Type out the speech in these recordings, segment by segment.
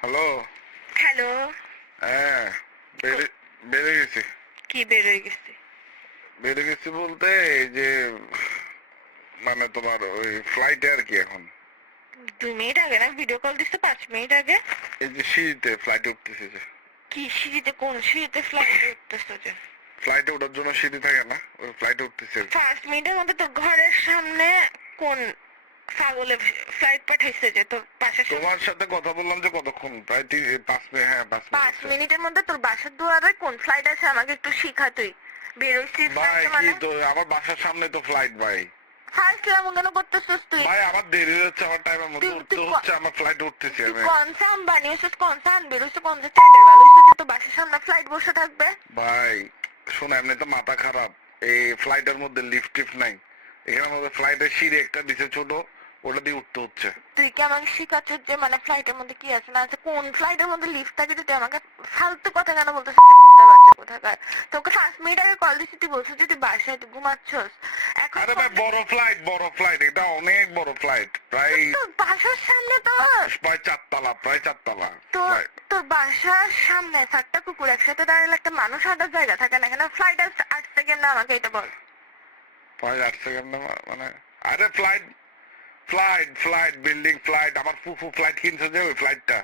Hello. Hello. হ্যাঁ, বেড়ে বেড়ে গেছি। কি বের হয়ে গেছে? বেড়ে গেছি বলতে এই যে মানে তোমার ওই ফ্লাইটে আর কি এখন 2 মিনিট আগে না ভিডিও কল দিচ্ছে, 5 মিনিট আগে। এই যে সিঁড়িতে ফ্লাইটে উঠতেছে যে কি সিঁড়িতে? কোন সিঁড়িতে ফ্লাইটে উঠতেছো যে? ফ্লাইটে ওঠার জন্য সিঁড়ি থাকে না, ওই ফ্লাইটে উঠতেছে আর কি। 5 মিনিটের মধ্যে তোর ঘরের সামনে কোন পাগলে ফ্লাইট পাঠাইছে যে তোর বাসার সামনে? তোমার সাথে কথা বললাম যে কতক্ষণ, প্রায় 5 মিনিট। হ্যাঁ 5 মিনিট পাঁচ হচ্ছে। মিনিটের মধ্যে তোর বাসার দুয়ারে কোন ফ্লাইট আছে আমাকে একটু শিখা তুই। বেরোইছিস ভাই ফ্লাইটে কি মানে? তো আমার বাসার সামনে তো ফ্লাইট ভাই। ফার্স্ট এমন কেন করতেছিস তুই? ভাই আমার দেরি হচ্ছে, আমার টাইমের মধ্যে উঠতে হচ্ছে, আমার ফ্লাইটে উঠতেছি তুই আমি। কনসার্ন বানিয়েছিস, কনসার্ন বেরোইছিস, কোন যে চাঁদের ভালো হইছে যে তোর বাসার সামনে ফ্লাইট বসে থাকবে? ভাই শোনো, এমনি তো মাথা খারাপ। এই ফ্লাইটের মধ্যে লিফট টিফট নাই, এখানের মধ্যে ফ্লাইটের সিঁড়ি একটা দিছে ছোট, ওটা দিয়ে উঠতে হচ্ছে। তুই কি আমাকে শিখাচ্ছিস যে মানে ফ্লাইটের মধ্যে কি আছে না আছে? কোন ফ্লাইটের মধ্যে লিফট থাকে যে তুই আমাকে ফালতু কথা কেন বলতেছিস? তুই কুত্তা বাচ্চা কোথাকার। তোকে 5 মিনিট আগে কল দিচ্ছি, তুই বলছিস যে তুই বাসায় তুই ঘুমাচ্ছস। এখন আরে ভাই বড় ফ্লাইট, এটা অনেক বড় ফ্লাইট, প্রায় তোর বাসার সামনে তো প্রায় চারতলা তোর ফ্লাইট। তোর বাসার সামনে 4টা কুকুর একসাথে দাঁড়ালে একটা মানুষ হাঁটার জায়গা থাকে না? এখানে ফ্লাইট আসতে কেন? আমাকে এটা বল। প্রায় 8 সেকেন্ড মানে আরে flight flight flight building flight, আমার ফুফু ফ্লাইট কিনছে যে ওই ফ্লাইটটা।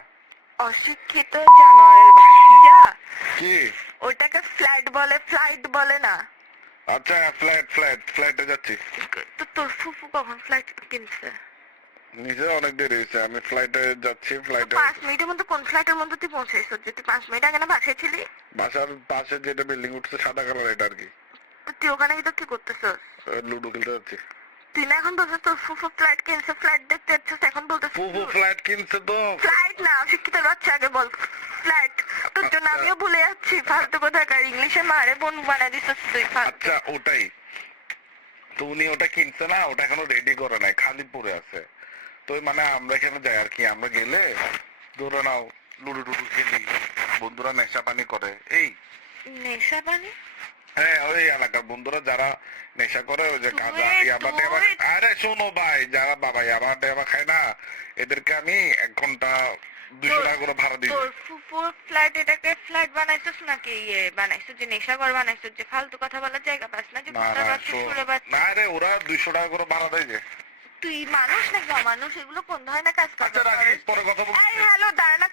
অশিক্ষিত জানোয়ারের বাচ্চা। কি? ওটাকে ফ্লাইট বলে, ফ্লাইট বলে না। আচ্ছা ফ্লাইটে যাচ্ছি। তো তোর ফুফু কখন ফ্লাইট কিনছে? নিজে অনেক দেরি হয়েছে, আমি ফ্লাইটে যাচ্ছি। ফ্লাইটে 5 মিনিটের মধ্যে কোন ফ্লাইটের মধ্যে তুই পৌঁছাইছ যে তুই 5 মিনিট আগে না বাসায় ছিলি? বাসার পাশে যেটা বিল্ডিং উঠছে সাদা কালার, এটা আর কি। তুই ওখানে কিন্তু কি করতেছস? লুডো খেলতে যাচ্ছি। তুই না এখন বলছিস তোর ফুফু ফ্লাইট কিনছে, ফ্লাইট দেখতে যাচ্ছিস, এখন বলতেছিস ফুফু ফ্লাইট কিনছে তো। ফ্লাইট না, শিক্ষিত বাচ্চা আগে বল ফ্লাইট। তোর জন্য আমিও ভুলে যাচ্ছি, ফালতু কোথাকার ইংলিশে মারে বোন বানাই দিছিস তুই ফালতু। আচ্ছা ওটাই তো, উনি ওটা কিনছে না, ওটা এখনো রেডি করে নাই, খালি পড়ে আছে। তো ওই মানে আমরা এখানে যাই আর কি, আমরা গেলে ধরে নাও লুডো টুডু খেলি, বন্ধুরা নেশা পানি করে এই। নেশা পানি? হ্যাঁ ওই এলাকার বন্ধুরা যারা নেশা করে, ওই যে গাঁজা ইয়াবা টেবা। আরে শোনো ভাই, যারা বাবা ইয়াবা টেবা খায় না, এদেরকে আমি 1 ঘন্টা 200 টাকা করে ভাড়া দিই। তোর ফুফুর ফ্লাইট এটাকে ফ্লাইট বানাইছিস নাকি ইয়ে বানাইছিস যে নেশাঘর বানাইছিস যে ফালতু কথা বলার জায়গা পাস না যে না কুত্তার না বাচ্চা সুরে বাচ্চা? না রে, ওরা 200 টাকা করে ভাড়া দেয় যে। তুই মানুষ নাকি অমানুষ? এগুলো কোন ধরনের কাজ আচ্ছা করছিস? রাখিস, পরে কথা বলছি। এই হ্যালো দাঁড়া না।